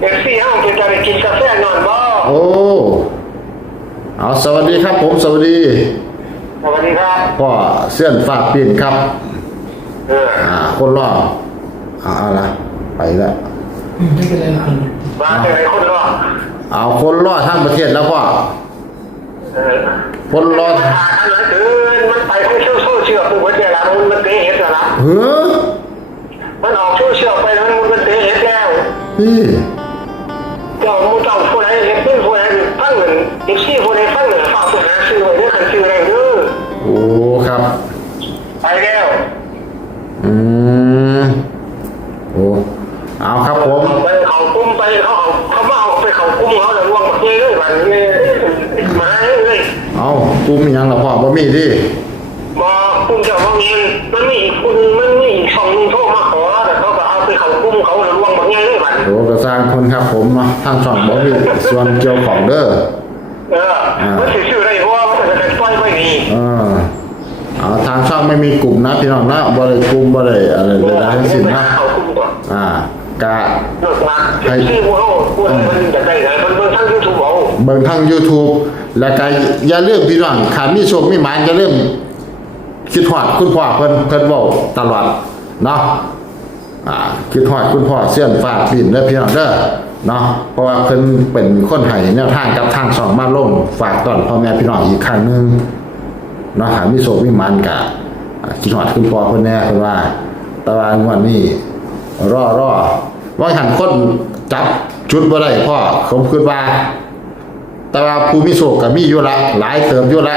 เอฟซีห้องเป็นการกินกาแฟนอนบ่โอ้เอาสวัสดีครับผมสวัสดีสวัสดีครับพ่อเสื่อนฝากปิ่นครับ เอออ่า คนรออ่าเอาละไปล้วอืมไม่เป็นไรหรอกครับมาเป็นไรคนรอเอาคนรอดทั้งประเทศแล้วพ่อเออคนรอดมันขาดขนาดเกินมันไปให้โซเชือกตัวเดียวละมันมันเตะเห็ดแล้วละเฮ้อมันออกโซเชือกไปแล้วมันมันเตะเห็ดแล้วพี่ ส่วนเกี่ยวของเด้อเออมันสิซื้อได้เพราะว่ามันจะปล่อยไม่ดีเออเอาทางช่องไม่มีกลุ่มนะพี่น้องนะบ่ได้กลุ่มบ่ได้อะไรใดๆทั้งสิ้นนะเขากุ้มก่อนอ่ากะเลิกมาชื่อพวกเขาพวกมันจะได้ไงมันเบิ่งทั้งยูทูบเอาเบิ่งทาง YouTube แล้วก็อย่าลืมพี่น้องขามีโชคมีหมานอย่าลืมคิดฮอดคุณพ่อเพิ่นเพิ่นเว้าตลอดเนาะอ่าคิดฮอดคุณพ่อเสี้ยนฟ้าปิ่นเด้อพี่น้องเด้อ เนาะเพราะว่าเพิ่นเป็นคนให้แนวทางกับทางช่องมาลงฝากตอนพ่อแม่พี่น้องอีกครั้งหนึงเนาะหามีโชคมีหมานกะคิดฮอดคุณพ่อเพิ่นแน่เพิ่นว่าแต่ว่างวดนี้รอรอว่าหันคนจับจุดบ่ได้พ่อผมคิดว่า แต่ว่าผู้มีโชคก็มีอยู่ละหลายเติมอยู่ละ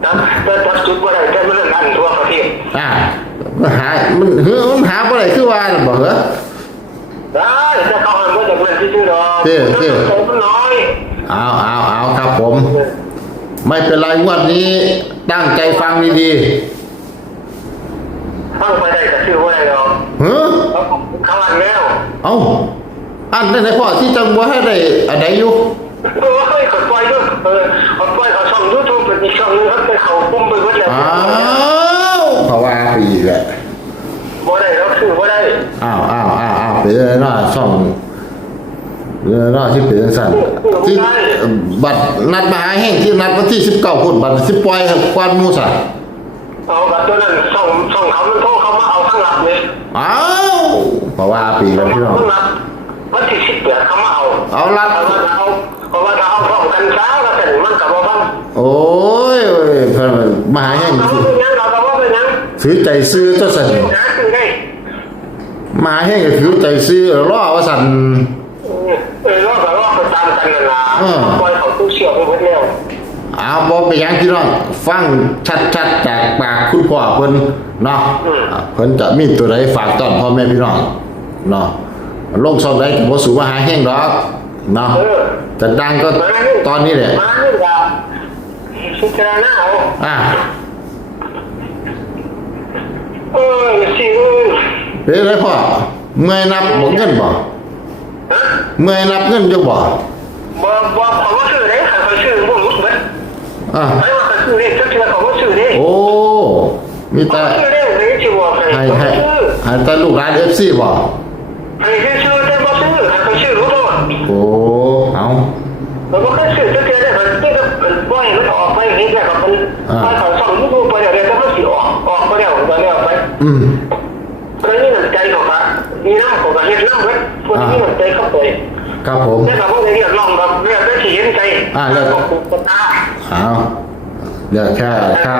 แต่แต่จับจุดว่าได้แต่มันนั่นทั่วประเทศอ่ามันหามันเฮ้ยมันหาบ่ได้คือว่าน่ะบ่เหรอ ได้แต่เขาหันมาจากเงิน ที่ชื่อดอกมันน้อยเอาเอาเอาครับผม ไม่เป็นไรงวดนี้ ตั้งใจฟังดีตั้งไปได้ก็ชื่อว่าอะไรดอเฮ้อเขาอันแล้วเอ้าอันนั้นไหนพ่อที่จังบ่ให้ได้อันใดอยู่เออเฮ้ยขาปล่อยด้วยเออขาปล่อยเขาช่องยูทูบเป็นอีกช่องนึงครับไปเขาปุ้มไปหมดแล้วอ้าวเพราะว่าไปอีแหละบ่ได้แล้วคือบ่ได้อ้าวอ้าวอ้าวอ้าวเป็นอะไรเนะช่อง รื่องเนาะที่เป็นจังซั่นที่บัตรนัดมหาแห่งที่นัดวันที่19พุ่นบัตรสิปล่อยให้ควันหมู่ซะเอาแบบตัวนั้นช่องช่องเขามันโทรเขามาเอาข้างหลังเลยอ้าวเพราะว่าปีแล้วพี่น้องข้างหลังวันที่สิบแปดเขามาเอาเอาละเพราะว่าเอาเพราะว่าถ้าเอาพร้อมกันช้าก็แต่มันกับว่าบ้างโอ้ยเพิ่นมหาแห่งเราเป็นยังเราก็ว่าเป็นยังถือใจซื้อตัวสั่นหาคือได้มหาแห่งก็ถือใจซื้อรอว่าสั่น เออรอบกับรอบไปตาม กันนั่นล่ะปล่อยเขาตู้เชี่ยวไปหมดแล้วเอาบ่ไปนหยังพี่น้องฟังชัดๆจากปากคุณพ่อเพิ่นเนาะอะเพิ่นจะมีตัวใดฝากต้อนพ่อแม่พี่น้องเนาะลงช่องใดก็บ่สูมหาแห่งดอกเนาะเออจะดังก็ตอนนี้แหละมานี่ล่ะพิจารณาเอาอะเออสิเป็นไรพ่อเมื่อยนับบ่เงินบ่ฮะเมื่อยนับเงินอยู่บ่ บ่บ่เขาว่าชื่อได้เขาชื่อบ่รู้เบิดอะไอ้ว่าเขาชื่อนี่จักเทื่อเขาว่าชื่อนี่โอ้มีเขาแต่ชื่อนี่เลยสิว่าให้ให้ให้ให้แต่ลูกหลาน FC บ่ให้ชื่อแต่บ่ชื่อให้เขาชื่อรู้ตัวโอ้เอามันก็ชื่อจักเทื่อได้มันก็เป็นบ่ให้มันออกไปเฮ็ดแล้วก็มันถ้าเขาส่องยูทูบไปแล้วก็มันสิออกออกไปแล้วไปแล้วไปอืมเพราะนี่มันใจเขาค่ะมีน้ำเขาก็เฮ็ดน้ำเว้ยพวกนี้มันใจเข้าไป ครับผมแต่เขาก็เรียกร้องแบบเรียกได้สิเห็นใจอ่าเรียกของกูตาเอาเดี๋ยวแค่ค่า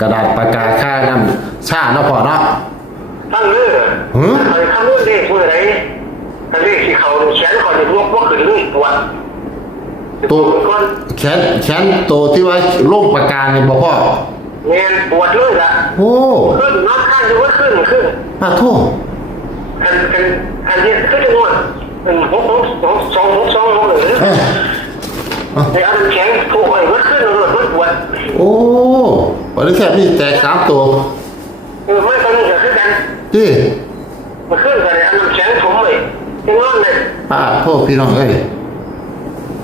กระดาษปากกาค่าน้ำชาเนาะพ่อเนาะตั้งเลือหือไอ้ข้างนู้นเลขผู้ใดอันเลขที่เขาแขนเขาจะลวกว่าขึ้นเลยปวดตัวก้อนแขนแขนตัวที่ว่าโรคปากกาเนี่ยบ่พ่อเงินปวดเลยละโอ้ขึ้นน้ำข้างจะว่าขึ้นขึ้นปาโทษอันอันอันนี้ขึ้นจังหวะ เป็นหกหกหกสองหกสองหกเลยเอ้ยไอ้อันแข็งถูกไอ้ว่าขึ้นเลยว่าปวดโอ้วันนี้แค่มีแตกสามตัวเออไม่ตอนนี้จะขึ้นกันที่มาขึ้นกันอันน้ำแข็งผมเลยยังนอนเลยป้าโทษพี่น้องเอ้ย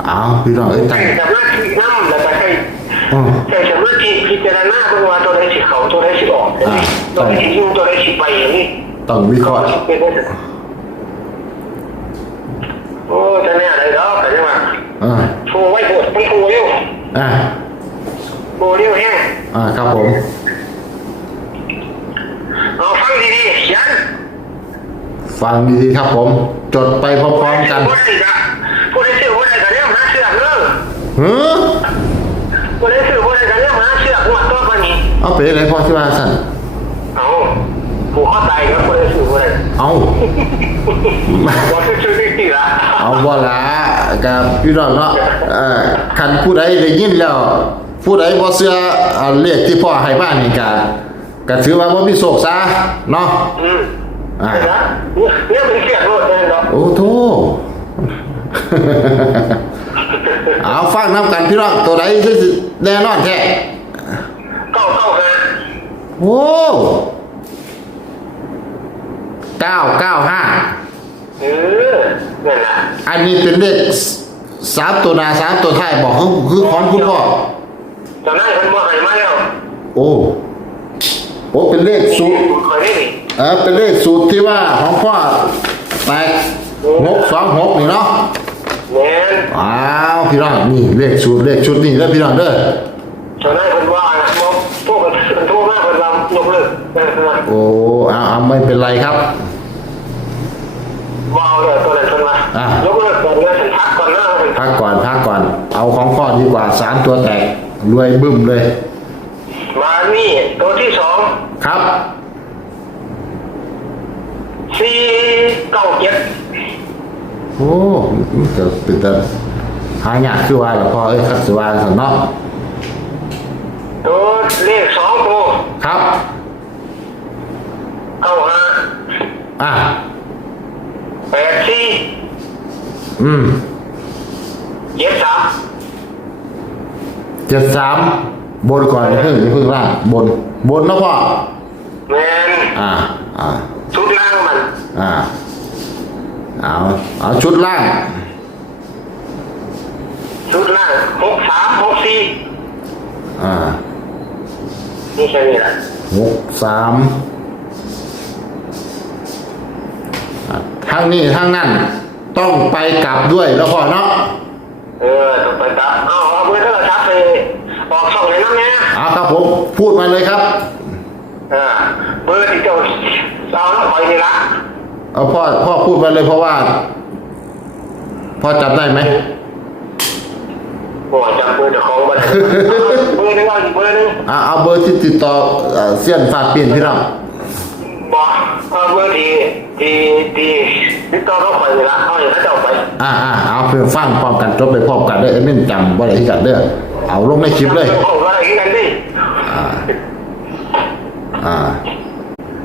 เอาพี่น้องเอ้ยใส่ตั้งสมาธิน้ำแล้วก็ใส่อ๋อใส่สมาธิพิจารณาเป็นว่าตัวใดสิเขาตัวใดสิออกตัวใดสิยุ่งตัวใดสิไปอย่างนี้ต้องวิเคราะห์เป็นได้สิ อ่าโทรไว้ปวดมันโทรเร็วอ่าโทรเร็วแห้งอ่าครับผมเอาฟังดีๆเขียนฟังดีๆครับผม จดไปพร้อมๆกันผู้ใดจะผู้ใดซื้อผู้ใดก็เรียกหาเชือกเด้อเฮ้อผู้ใดซื้อผู้ใดก็เรียกหาเชือกหัวตัวปานนี้เอาไปอะไรพ่อที่ว่าสั่นเอา ผูกข้อตายครับผู้ใดซื้อผู้ใดเอาว่าซื้อๆจริงๆล่ะเอาบ่ละกับพี่น้องเนาะเอ่อคันผู้ใดได้ยินแล้ว ผู้ใดบ่เชื่ออ่าเลขที่พ่อให้มานี่ก็ก็ถือว่าบ่มีโศกซะเนาะอืมอ่าเห็นนะเนี่ยเป็นเสียงรถเลยเนาะโอ้โธ่เอาฟังน้ำกันพี่น้องตัวใดสิแน่นอนแท้เก้าเก้าห้าโอ้ เก้าเก้าห้าเออนั่นแหละอันนี้เป็นเลขสามตัวหนาสามตัวท้ายบอกคือคือของคุณพ่อ ตอนนั้นคนมาหายมาแล้วโอ้โอ้เป็นเลขสูตรคอยได้ดิเออเป็นเลขสูตรที่ว่าของพ่อแตกหกสองหกนี่เนาะแม่นอ้าวพี่น้องนี่เลขสูตรเลขชุดนี่แล้วพี่น้องเด้อตอนนั้นคนว่าบอกพวกคนโทรมาคนเรายกเลิกนั่นคือว่าโอ้เอาเอา ไม่เป็นไรครับว่าเอาเลยตัวนั้นคนมาอะยกเลิกก่อนเงินฉันพักก่อนนะพักก่อนพักก่อน เอาของพ่อดีกว่าสามตัวแตกรวยบึ้มเลย มานี่ตัวที่สองครับสี่เก้าเจ็ดโอ้จะตื่นเต้นหายากคือว่าหรอพ่อเอ้ยครับสิว่าสันเนาะตัวเลขสองตัวครับ เก้าห้าอะแปดสี่อืมเจ็ดสามเจ็ดสามบนก่อนอย่าเพิ่งอย่าเพิ่งล่างบน บนนะพ่อแมนอ่า อ่า ชุดล่างมัน อ่า เอาเอาชุดล่าง ชุดล่างหกสามหกสี่อ่า นี่แค่นี้แหละหกสามอะ ทางนี้ทางนั้นต้องไปกลับด้วยแล้วพ่อเนาะเออต้องไปตัดเอาเอาเบอร์โทรศัพท์ไปออกช่องไหนน้ำเนี้ยเอาครับผมพูดมาเลยครับอ่าเบอร์ที่เจ้าเราต้องคอยนี่ละเอาพ่อพ่อพูดมาเลยเพราะว่าพ่อจำได้ไหมโอ้จำเบอร์เจ้าของบัตรเบอร์หนึงเอาอีกเบอร์หนึงเอาเอาเบอร์ที่ติดต่อเอ่อเสี้ยนฟาดเปลี่ยนพี่น้องบอกเอาเบอร์ที่ที่ที่ ติดต่อเขาคอยนี่ละเอาอย่างนั้นเจ้าไปอ่าอ่าเอาเพื่อฟังพร้อมกันจบไปพร้อมกันเด้อเอ็มนจำว่าอะไรที่กันเด้อเอาลงในคลิปเลยเอาอะไรกันดิอ่าอ่า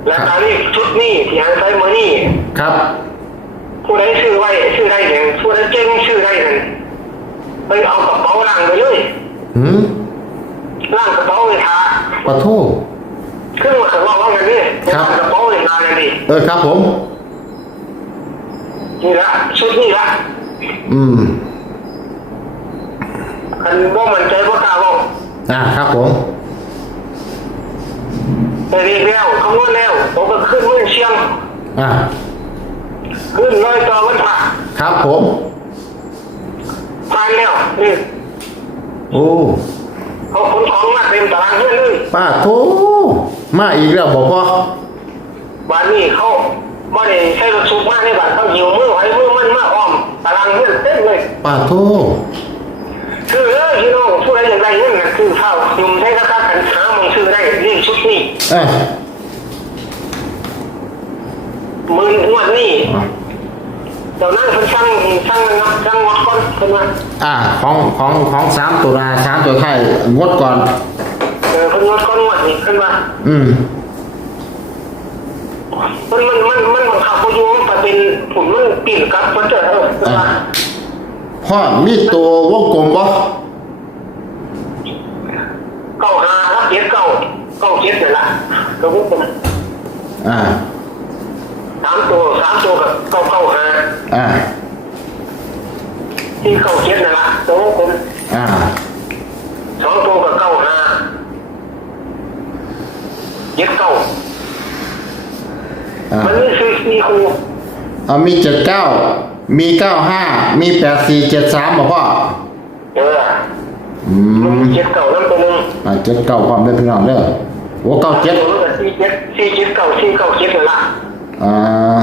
และตอนนี้ชุดนี้ที่หางไซมานี่ครับผู้ใดชื่อไว้ชื่อได้เนี่ยผู้ใดเจ๊งชื่อได้เนี่ยไปเอากระเป๋าล่างไปเลยหืมล่างกระเป๋าเลยทาปะโทขึ้นมาข้างนอกว่ากันนี่ครับล่างกระเป๋าเลยทาเลยดิเออครับผม นี่ละชุดนี้ละอืม คันบ่มันใจบ่กล้าบอกอ่าครับผม แต่เรียกแล้วคำนวณแล้วผมก็ขึ้นเมื่อเชียง อ่า ขึ้นร้อยต่อวันพระครับผม ผ่านแล้วนี่โอ้เขาขนของมาเต็มตารางเฮือนเลยป้าโทมาอีกแล้วบอกพ่อบ้านนี้เขา บ่ได้ใช้รถสุกมาในบ้านเขาหิวมือไว้มือมันมาอ้อมตารางเฮือนเต็มเลยป้าโทคือเออพี่น้องผู้ใดอย่างไรนั่นนะคือข้าวยุ่มใช้ราคากันหามันซื้อได้นี่ชุดนี้เอ้ยหมื่นงวดนี้เดี๋ยวนั้นคนช่างช่างนับช่างวัดก่อนคนมาอ่า ของของของสามตัวนาสามตัวไทยงดก่อน เออคนวัดก่อนงวดนี้ขึ้นมาอืมมันมัน มันมันบังคับเขาอยู่มันก็เป็นผมมันปิ่นกับมันเจอเออขึ้นมาพ่อมีตัววงกลมปะเก้าห้ารับเจ็ดเก้าเก้าเจ็ดนี่แหละก็วุ้นอ่าสามตัวสามตัวกับเก้าเก้าห้าอ่าที่เก้าเจ็ดนี่แหละตัววุ้นอ่าสองตัวกับเก้าห้าเจ็ดเก้าอ่ามันมีซื้อ มีครูเอามีเจ็ดเก้ามีเก้าห้ามีแปดสี่เจ็ดสามบอกพ่อเอออืมันมเจ็ดเก่าแล้วตัวหนึงอ่าเจ็ดเก้าความได้พี่น้องเด้อโอ้เก้าเจ็ดตัวนึงก็สี่เจ็ดสี่เจ็ดเก่าสี่เก่าเจ็ดนั่นละอ่า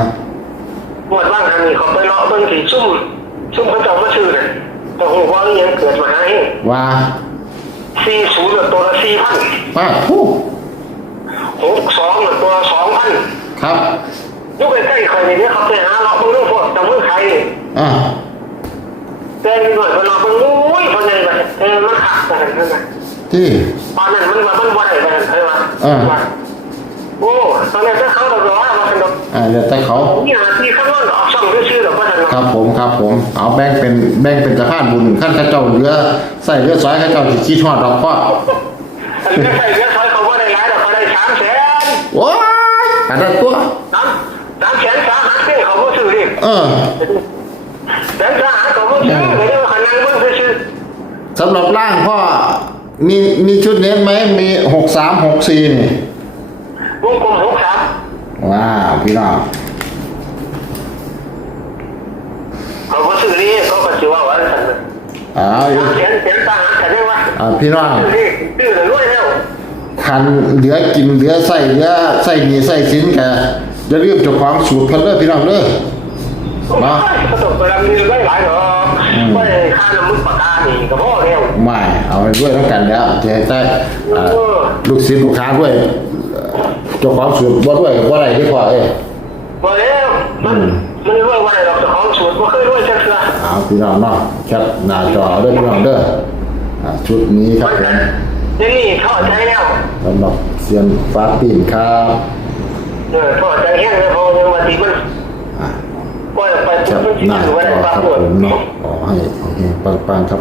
หมดว่างอันนี้เขาไปเลาะเบิ่งสีซุ่มซุ่มเขาเจ้ามาซื้อน่ะแต่หัวว่าอีหยังเกิดมาหาเองว่าสี่ศูนย์ตัวละสี่พันป้าผู้หกสองตัวสองพันครับ ยุคใกล้ๆใครเนี่ยเขาไปหาเลาะเบิ่งเรื่องพวกแต่เมื่อใครอ่าแต่หน่อยมันเลาะเบิ่งโอ้ยพอใจไปเออมันขาดไปนั่นน่ะที่ตอนนั้นมันว่ามันบ่ได้ไปนั่นใช่ไหมเออโอ้ตอนนั้นถ้าเขาเราร้อยมาสนุกอ่าเดี๋ยวแต่เขานี่หาที่ข้างนอกออกช่องชื่อๆหรอกว่าสนุกครับผมครับผม เอาแบ่งเป็นแบ่งเป็นสะพานบุญขั้นข้าเจ้าเรือใส่เรือสายข้าเจ้าสิชี้ทอดดอกพ่ออันนี้ก็ใส่เยอะซอยเขาว่าได้หลายดอกเขาได้สามแสนว้ายอันนั้นตัว เออแสนสามหักเขาก็ซื้อไม่ได้ว่าขนาดมึงซื้อสำหรับร่างพ่อมีมีชุดเน้นไหมมีหกสามหกสี่นี่วงกลมหกสามว้าวพี่น้องเขาก็ซื้อนี่เขาก็ซื้อว่าว่าสันเอาอยู่สามแสนแสนสามหักแต่ได้ว่าอ่าพี่น้องซื้อนี่ซื้อเลยรวยแล้วคันเหลือกินเหลือใส่เหลือใส่หนีใส่สินแกอย่าลืมเจ้าของสูตรเพิ่นเด้อพี่น้องเด้อ เนาะประสบการณ์มีได้หลายดอไม่ค่าน้ำมึกปากกานี่ก็พอแล้วไม่เอาไปด้วยแล้วกันแล้วจะให้ได้ลูกศิษย์ลูกค้าด้วยเอ่อเจ้าของสูตรบ่ด้วยบ่ได้ดีกว่าเอ้ยพอแล้วมันมันรวยว่าอะไรหรอกแต่ของสูตรไม่เคยรวยจักเชื่อเอาพี่น้องเนาะแคปหน้าจอเด้อพี่น้องเด้อชุดนี้ครับผมนี่เข้าใจแล้วสำหรับเซียนฟ้าปีนครับเออเข้าใจแห้งแล้วพอยังวันที่มัน ปล่อยออกไปจะได้อครับผมเนาะขอให้โอเคปังๆครับ